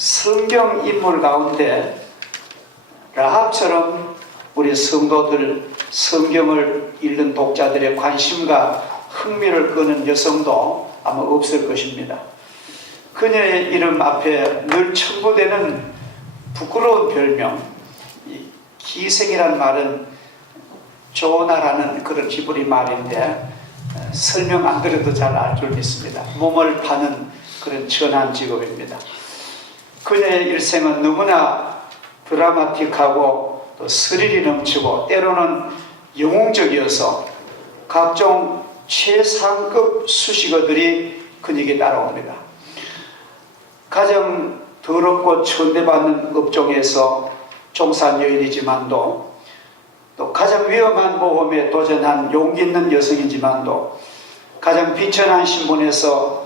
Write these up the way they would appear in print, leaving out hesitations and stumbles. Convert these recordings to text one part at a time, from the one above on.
성경 인물 가운데 라합처럼 우리 성도들, 성경을 읽는 독자들의 관심과 흥미를 끄는 여성도 아마 없을 것입니다. 그녀의 이름 앞에 늘 첨부되는 부끄러운 별명, 기생이라는 말은 조나라는 그런 히브리 말인데 설명 안 드려도 잘 알 줄 믿습니다. 몸을 파는 그런 천한 직업입니다. 그녀의 일생은 너무나 드라마틱하고 또 스릴이 넘치고 때로는 영웅적이어서 각종 최상급 수식어들이 그녀에게 따라옵니다. 가장 더럽고 천대받는 업종에서 종사한 여인이지만도 또 가장 위험한 모험에 도전한 용기 있는 여성이지만도 가장 비천한 신분에서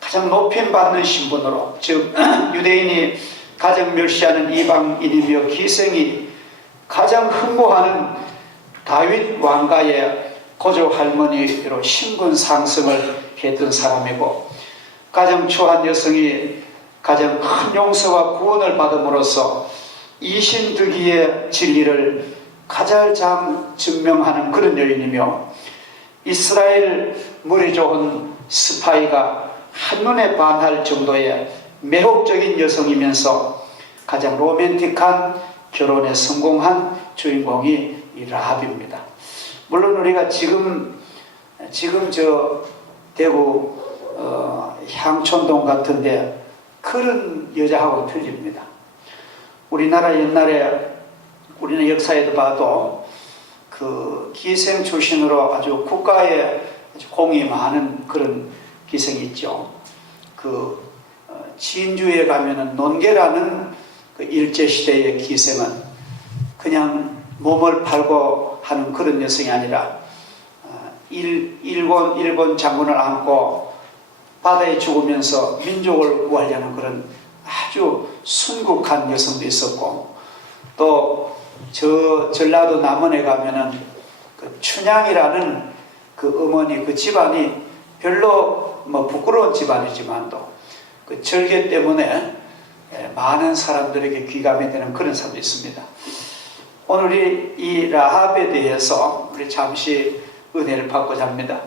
가장 높임받는 신분으로, 즉 유대인이 가장 멸시하는 이방인이며 기생이 가장 흠모하는 다윗 왕가의 고조 할머니로 신분 상승을 했던 사람이고, 가장 초한 여성이 가장 큰 용서와 구원을 받음으로써 이신득이의 진리를 가장 증명하는 그런 여인이며, 이스라엘 머리 좋은 스파이가 한눈에 반할 정도의 매혹적인 여성이면서 가장 로맨틱한 결혼에 성공한 주인공이 이 라합입니다. 물론 우리가 지금 저 대구 향촌동 같은데 그런 여자하고는 틀립니다. 우리나라 옛날에 우리는 역사에도 봐도 그 기생 출신으로 아주 국가에 아주 공이 많은 그런 기생이 있죠. 그 진주에 가면은 논계라는 그 일제시대의 기생은 그냥 몸을 팔고 하는 그런 여성이 아니라 일본 장군을 안고 바다에 죽으면서 민족을 구하려는 그런 아주 순국한 여성도 있었고, 또 저 전라도 남원에 가면은 그 춘향이라는 그 어머니 그 집안이 별로 뭐 부끄러운 집안이지만도 그 절개 때문에 많은 사람들에게 귀감이 되는 그런 사람도 있습니다. 오늘 이 라합에 대해서 우리 잠시 은혜를 받고자 합니다.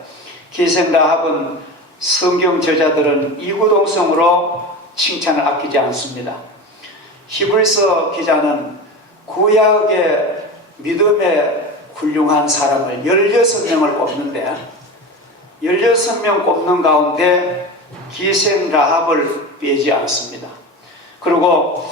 기생 라합은 성경 저자들은 이구동성으로 칭찬을 아끼지 않습니다. 히브리서 기자는 구약의 믿음의 훌륭한 사람을 16명을 꼽는데 16명 꼽는 가운데 기생 라합을 빼지 않습니다. 그리고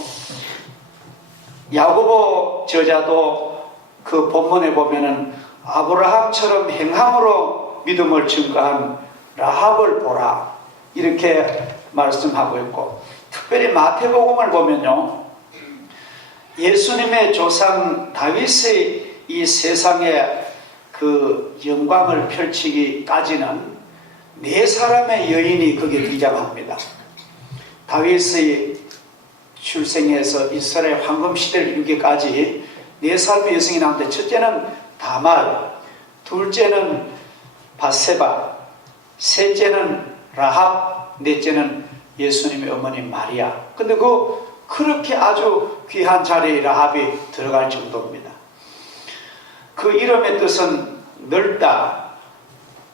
야고보 저자도 그 본문에 보면은 아브라함처럼 행함으로 믿음을 증거한 라합을 보라 이렇게 말씀하고 있고, 특별히 마태복음을 보면요, 예수님의 조상 다윗의 이 세상의 그 영광을 펼치기까지는 네 사람의 여인이 거기에 등장합니다. 다윗의 출생에서 이스라엘 황금 시대를 이루기까지 네 사람의 여성이 나오는데, 첫째는 다말, 둘째는 바세바, 셋째는 라합, 넷째는 예수님의 어머니 마리아. 근데 그렇게 아주 귀한 자리에 라합이 들어갈 정도입니다. 그 이름의 뜻은 넓다,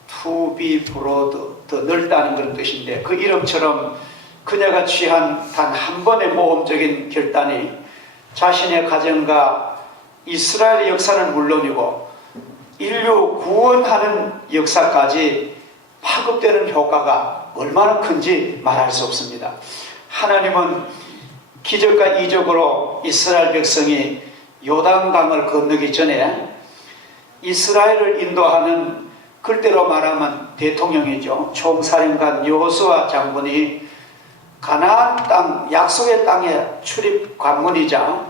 to be broad, 더 넓다는 그런 뜻인데, 그 이름처럼 그녀가 취한 단 한 번의 모험적인 결단이 자신의 가정과 이스라엘의 역사는 물론이고 인류 구원하는 역사까지 파급되는 효과가 얼마나 큰지 말할 수 없습니다. 하나님은 기적과 이적으로 이스라엘 백성이 요단강을 건너기 전에 이스라엘을 인도하는, 그때로 말하면 대통령이죠, 총사령관 여호수아 장군이 가나안 땅, 약속의 땅의 출입 관문이자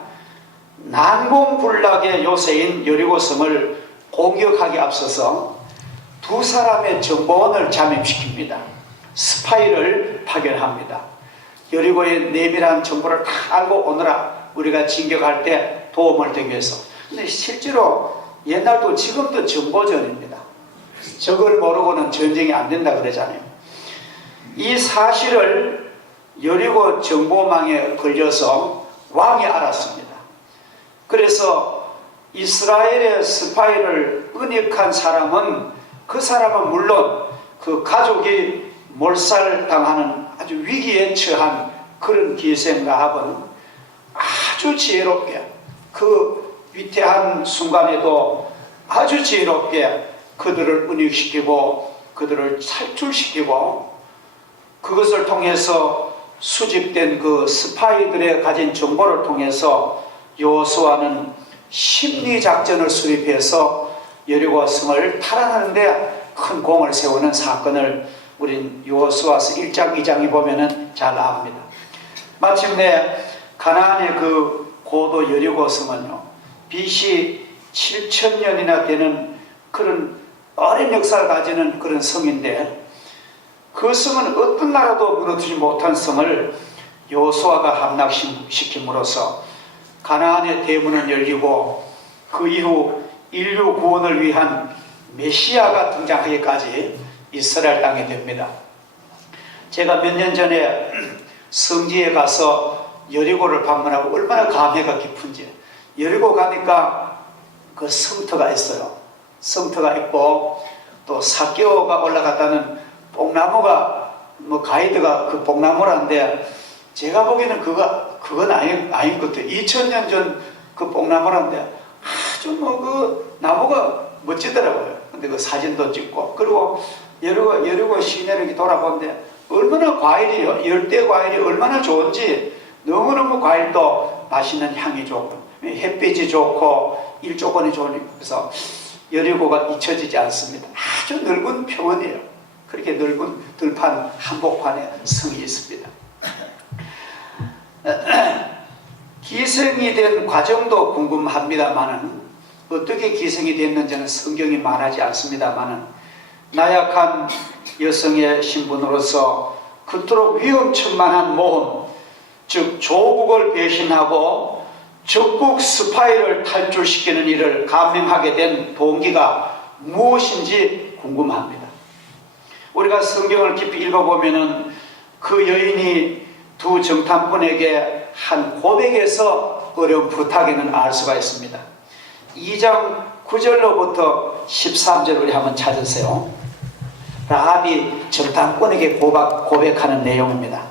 난공불락의 요새인 여리고성을 공격하기 앞서서 두 사람의 정보원을 잠입시킵니다. 스파이를 파견합니다. 여리고의 내밀한 정보를 다 알고 오너라, 우리가 진격할 때 도움을 되기 위해서. 근데 실제로 옛날도 지금도 정보전입니다. 적을 모르고는 전쟁이 안 된다 그러잖아요. 이 사실을 여리고 정보망에 걸려서 왕이 알았습니다. 그래서 이스라엘의 스파이를 은닉한 사람은, 그 사람은 물론 그 가족이 몰살당하는 아주 위기에 처한 그런 기생 라합은 아주 지혜롭게, 그 위태한 순간에도 아주 지혜롭게 그들을 은닉시키고 그들을 탈출시키고, 그것을 통해서 수집된 그 스파이들의 가진 정보를 통해서 여호수아는 심리작전을 수립해서 여리고 성을 탈환하는 데 큰 공을 세우는 사건을 우린 여호수아서 1장 2장에 보면은 잘 나옵니다. 마침내 가나안의 그 고도 여리고 성은요, BC 7000년이나 되는 그런 오랜 역사를 가지는 그런 성인데, 그 성은 어떤 나라도 무너뜨리지 못한 성을 여호수아가 함락시킴으로써 가나안의 대문은 열리고, 그 이후 인류 구원을 위한 메시아가 등장하기까지 이스라엘 땅에 됩니다. 제가 몇 년 전에 성지에 가서 여리고를 방문하고 얼마나 감회가 깊은지, 여리고 가니까 그 성터가 있어요. 성터가 있고, 또 사개오가 올라갔다는 뽕나무가, 뭐 가이드가 그 뽕나무란데, 제가 보기에는 그건 아닌 것 같아요. 2000년 전 그 뽕나무란데 아주 뭐 그 나무가 멋지더라고요. 근데 그 사진도 찍고, 그리고 여리고 시내를 이렇게 돌아보는데 얼마나 과일이요, 열대 과일이 얼마나 좋은지, 너무너무 과일도 맛있는 향이 좋고 햇빛이 좋고 일조건이 좋으니까, 그래서 여리고가 잊혀지지 않습니다. 아주 넓은 평원이에요. 그렇게 넓은 들판 한복판에 성이 있습니다. 기생이 된 과정도 궁금합니다만은, 어떻게 기생이 됐는지는 성경이 말하지 않습니다만은, 나약한 여성의 신분으로서 그토록 위험천만한 모험, 즉 조국을 배신하고 적국 스파이를 탈출시키는 일을 감행하게 된 동기가 무엇인지 궁금합니다. 우리가 성경을 깊이 읽어보면은 그 여인이 두 정탐꾼에게 한 고백에서 어려운 부탁에는 알 수가 있습니다. 2장 9절로부터 13절 우리 한번 찾으세요. 라합이 정탐꾼에게 고백하는 내용입니다.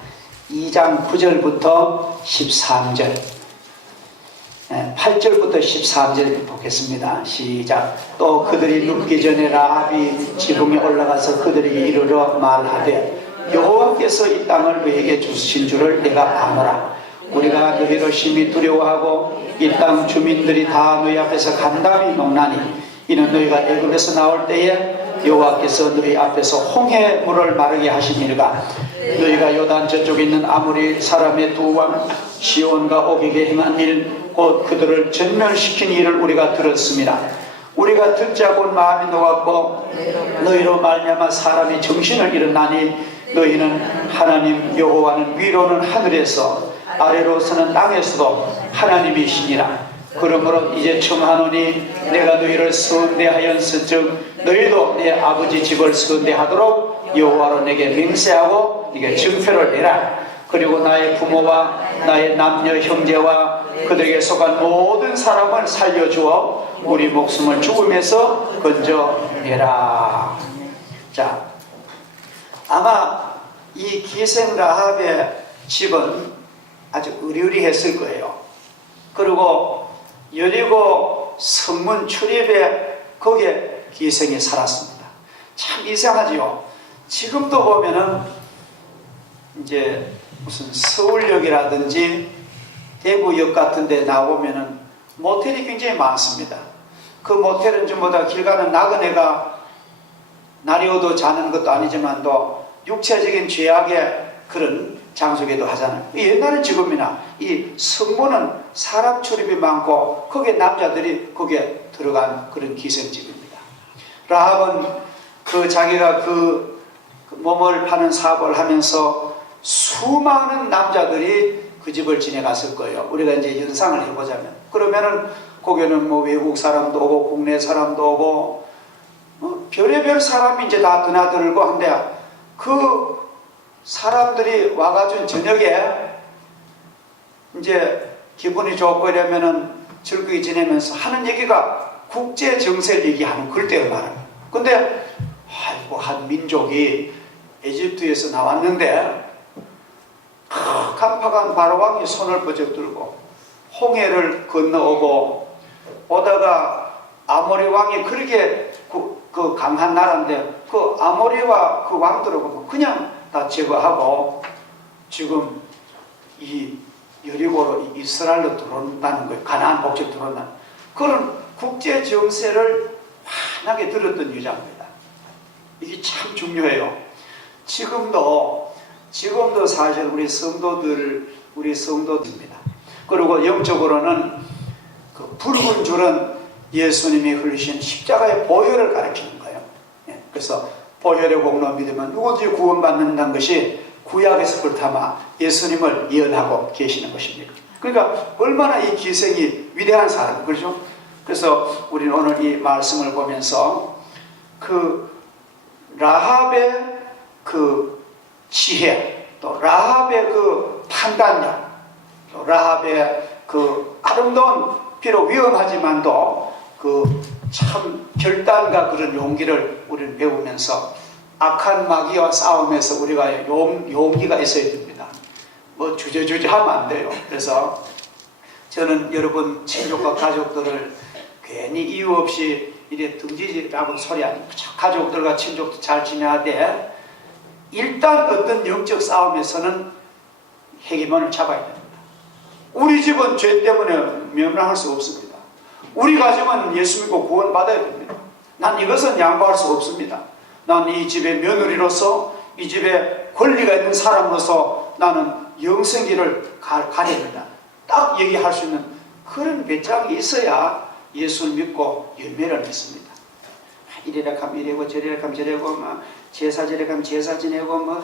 2장 9절부터 13절, 8절부터 13절 보겠습니다. 시작. 또 그들이 눕기 전에 라합이 지붕에 올라가서 그들에게 이르러 말하되, 여호와께서 이 땅을 너에게 주신 줄을 내가 아노라. 우리가 너희를 심히 두려워하고 이 땅 주민들이 다 너희 앞에서 간담이 먹나니, 이는 너희가 애굽에서 나올 때에 여호와께서 너희 앞에서 홍해 물을 마르게 하시니라. 너희가 요단 저쪽에 있는 아모리 사람의 두 왕 시온과 오게게 행한 일, 곧 그들을 전멸시킨 일을 우리가 들었습니다. 우리가 듣자고 마음이 녹았고 너희로 말미암아 사람이 정신을 잃었나니, 너희는 하나님 여호와는 위로는 하늘에서 아래로서는 땅에서도 하나님이시니라. 그러므로 이제 청하노니 내가 너희를 선대하였은즉 너희도 내 아버지 집을 선대하도록 여호와로 내게 맹세하고 네게 증표를 내라. 그리고 나의 부모와 나의 남녀 형제와 그들에게 속한 모든 사람을 살려주어 우리 목숨을 죽음에서 건져내라. 자, 아마 이 기생 라합의 집은 아주 의리의리했을 거예요. 그리고 여리고 성문 출입에 거기에 기생이 살았습니다. 참 이상하지요. 지금도 보면은 이제 무슨 서울역이라든지 대구역 같은 데 나오면은 모텔이 굉장히 많습니다. 그 모텔은 전부 다 길 가는 나그네가 날이 어두 자는 것도 아니지만도 육체적인 죄악의 그런 장소기도 하잖아요. 옛날은 지금이나 이 성문은 사람 출입이 많고 거기에 남자들이 거기에 들어간 그런 기생집입니다. 라합은 그 자기가 그 몸을 파는 사업을 하면서 수많은 남자들이 그 집을 지내갔을 거예요. 우리가 이제 연상을 해보자면, 그러면은 거기는 뭐 외국 사람도 오고 국내 사람도 오고 별의별 사람이 이제 다 드나들고 한데, 그 사람들이 와가지고 저녁에 이제 기분이 좋고 이러면은 즐거이 지내면서 하는 얘기가 국제 정세를 얘기하는 그럴 때를 말합니다. 근데 아이고 한 민족이 에집트에서 나왔는데 간파간 바로왕이 손을 버쩍들고 홍해를 건너오고 오다가 아모리 왕이 그렇게 그 강한 나라인데 그 아모리와 그 왕들하고 그냥 다 제거하고 지금 이 여리고로 이스라엘로 들어온다는 거예요. 가나안 복지로 들어온다는 그런 국제 정세를 환하게 들었던 여자입니다. 이게 참 중요해요. 지금도 사실 우리 성도들입니다. 그리고 영적으로는 그 붉은 줄은 예수님이 흘리신 십자가의 보혈을 가리키는 거예요. 그래서 보혈의 공로 믿으면 누구든지 구원받는다는 것이 구약에서 그렇다마 예수님을 예언하고 계시는 것입니다. 그러니까 얼마나 이 기생이 위대한 사람, 그렇죠? 그래서 우리는 오늘 이 말씀을 보면서 그 라합의 그 지혜, 또 라합의 그 판단력, 또 라합의 그 아름다운 비록 위험하지만도 그 참 결단과 그런 용기를 우리는 배우면서 악한 마귀와 싸움에서 우리가 용기가 있어야 됩니다. 뭐 주저주저 하면 안 돼요. 그래서 저는 여러분 친족과 가족들을 괜히 이유 없이 이래 등지라고 소리 아닙니다. 가족들과 친족도 잘 지내야 돼. 일단 어떤 영적 싸움에서는 헤게몬을 잡아야 됩니다. 우리 집은 죄 때문에 멸망할 수 없습니다. 우리 가정은 예수 믿고 구원받아야 됩니다. 난 이것은 양보할 수 없습니다. 난 이 집의 며느리로서 이 집에 권리가 있는 사람으로서 나는 영생기를 가립니다. 딱 얘기할 수 있는 그런 배짱이 있어야 예수를 믿고 열매를 맺습니다. 이래라 하면 이래고 저래라 하면 저래고 막 제사 저래라 하면 제사 지내고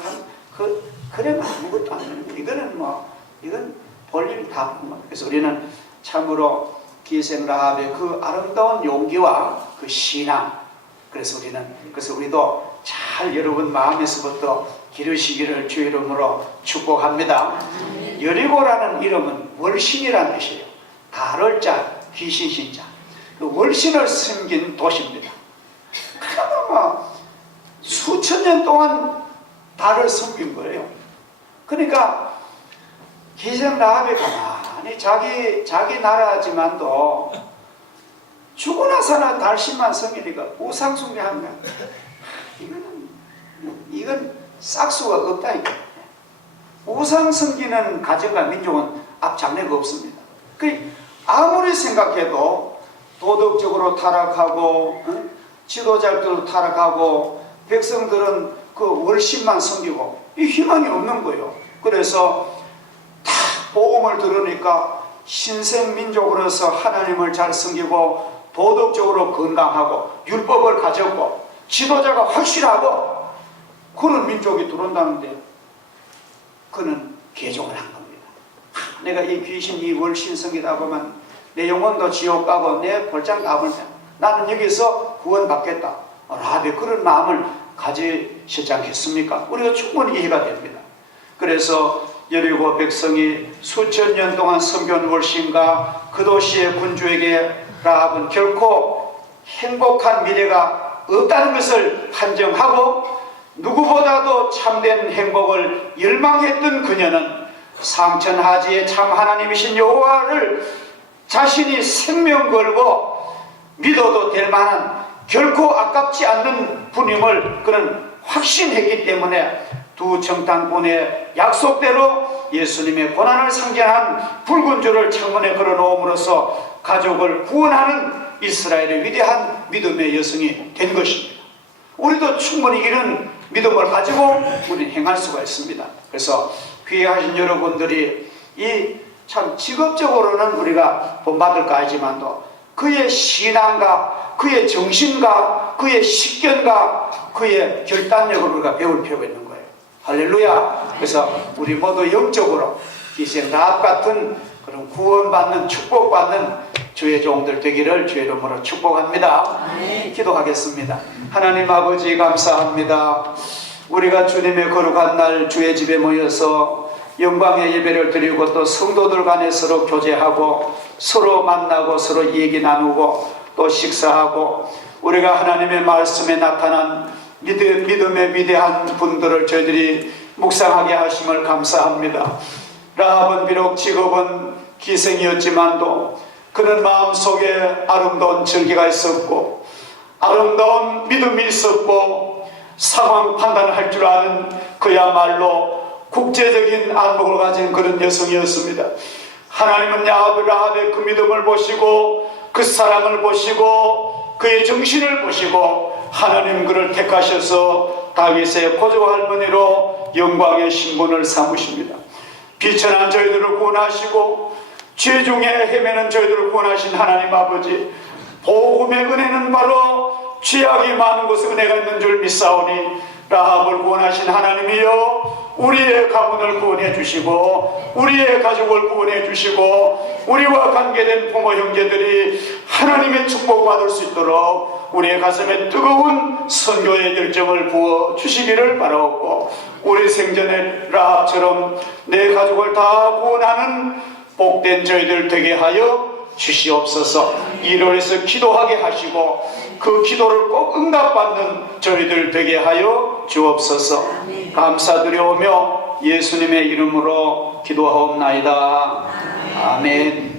그러면 아무것도 안 되는 거예요. 이건 볼일이 다 보는 거예요. 그래서 우리는 참으로 기생 라합의 그 아름다운 용기와 그 신앙, 그래서 우리도 잘 여러분 마음에서부터 기르시기를 주 이름으로 축복합니다. 여리고라는 이름은 월신이라는 뜻이에요. 달을 자, 귀신신 자. 그 월신을 섬긴 도시입니다. 그러면 수천 년 동안 달을 섬긴 거예요. 그러니까 기생 라합이 가만히 자기 나라지만도 죽고 나서나 달신만 섬기니까 우상 숭배하는 거야. 이건 싹수가 없다니까. 우상 섬기는 가정과 민족은 앞장내가 없습니다. 아무리 생각해도 도덕적으로 타락하고 지도자들도 타락하고 백성들은 그 월신만 섬기고 이 희망이 없는 거예요. 그래서 다 복음을 들으니까 신생민족으로서 하나님을 잘 섬기고 도덕적으로 건강하고 율법을 가졌고 지도자가 확실하고 그런 민족이 들어온다는데 그는 개종을 한 겁니다. 내가 이 귀신 이 월신 섬기다 보면 내 영혼도 지옥 가고 내 볼장 가면 나는 여기서 구원받겠다. 라합이 그런 마음을 가지시지 않겠습니까? 우리가 충분히 이해가 됩니다. 그래서 여리고 백성이 수천 년 동안 섬겨온 월신과 그 도시의 군주에게 라합은 결코 행복한 미래가 없다는 것을 판정하고 누구보다도 참된 행복을 열망했던 그녀는 상천하지의 참 하나님이신 여호와를 자신이 생명 걸고 믿어도 될 만한 결코 아깝지 않는 분임을 그는 확신했기 때문에 두 청탄꾼의 약속대로 예수님의 고난을 상징한 붉은 줄을 창문에 걸어놓음으로써 가족을 구원하는 이스라엘의 위대한 믿음의 여성이 된 것입니다. 우리도 충분히 이런 믿음을 가지고 우리는 행할 수가 있습니다. 그래서 귀하신 여러분들이 이 참 직업적으로는 우리가 본받을까 하지만도 그의 신앙과 그의 정신과 그의 식견과 그의 결단력을 우리가 배울 필요가 있는 거예요. 할렐루야. 그래서 우리 모두 영적으로 기생 라합 같은 그런 구원받는 축복받는 주의 종들 되기를 주의 이름으로 축복합니다. 기도하겠습니다. 하나님 아버지 감사합니다. 우리가 주님의 거룩한 날 주의 집에 모여서 영광의 예배를 드리고 또 성도들 간에 서로 교제하고 서로 만나고 서로 얘기 나누고 또 식사하고 우리가 하나님의 말씀에 나타난 믿음의 위대한 분들을 저희들이 묵상하게 하심을 감사합니다. 라합은 비록 직업은 기생이었지만도 그는 마음속에 아름다운 절기가 있었고 아름다운 믿음이 있었고 상황 판단을 할 줄 아는 그야말로 국제적인 안목을 가진 그런 여성이었습니다. 하나님은 라합의 그 믿음을 보시고 그 사랑을 보시고 그의 정신을 보시고 하나님 그를 택하셔서 다윗의 고조 할머니로 영광의 신분을 삼으십니다. 비천한 저희들을 구원하시고 죄 중에 헤매는 저희들을 구원하신 하나님 아버지, 복음의 은혜는 바로 죄악이 많은 곳에 은혜가 있는 줄 믿사오니 라합을 구원하신 하나님이여 우리의 가문을 구원해 주시고 우리의 가족을 구원해 주시고 우리와 관계된 부모 형제들이 하나님의 축복을 받을 수 있도록 우리의 가슴에 뜨거운 선교의 열정을 부어 주시기를 바라옵고 우리 생전에 라합처럼 내 가족을 다 구원하는 복된 저희들 되게 하여 주시옵소서. 이로 해서 기도하게 하시고 그 기도를 꼭 응답받는 저희들 되게 하여 주옵소서. 감사드려오며 예수님의 이름으로 기도하옵나이다. 아멘.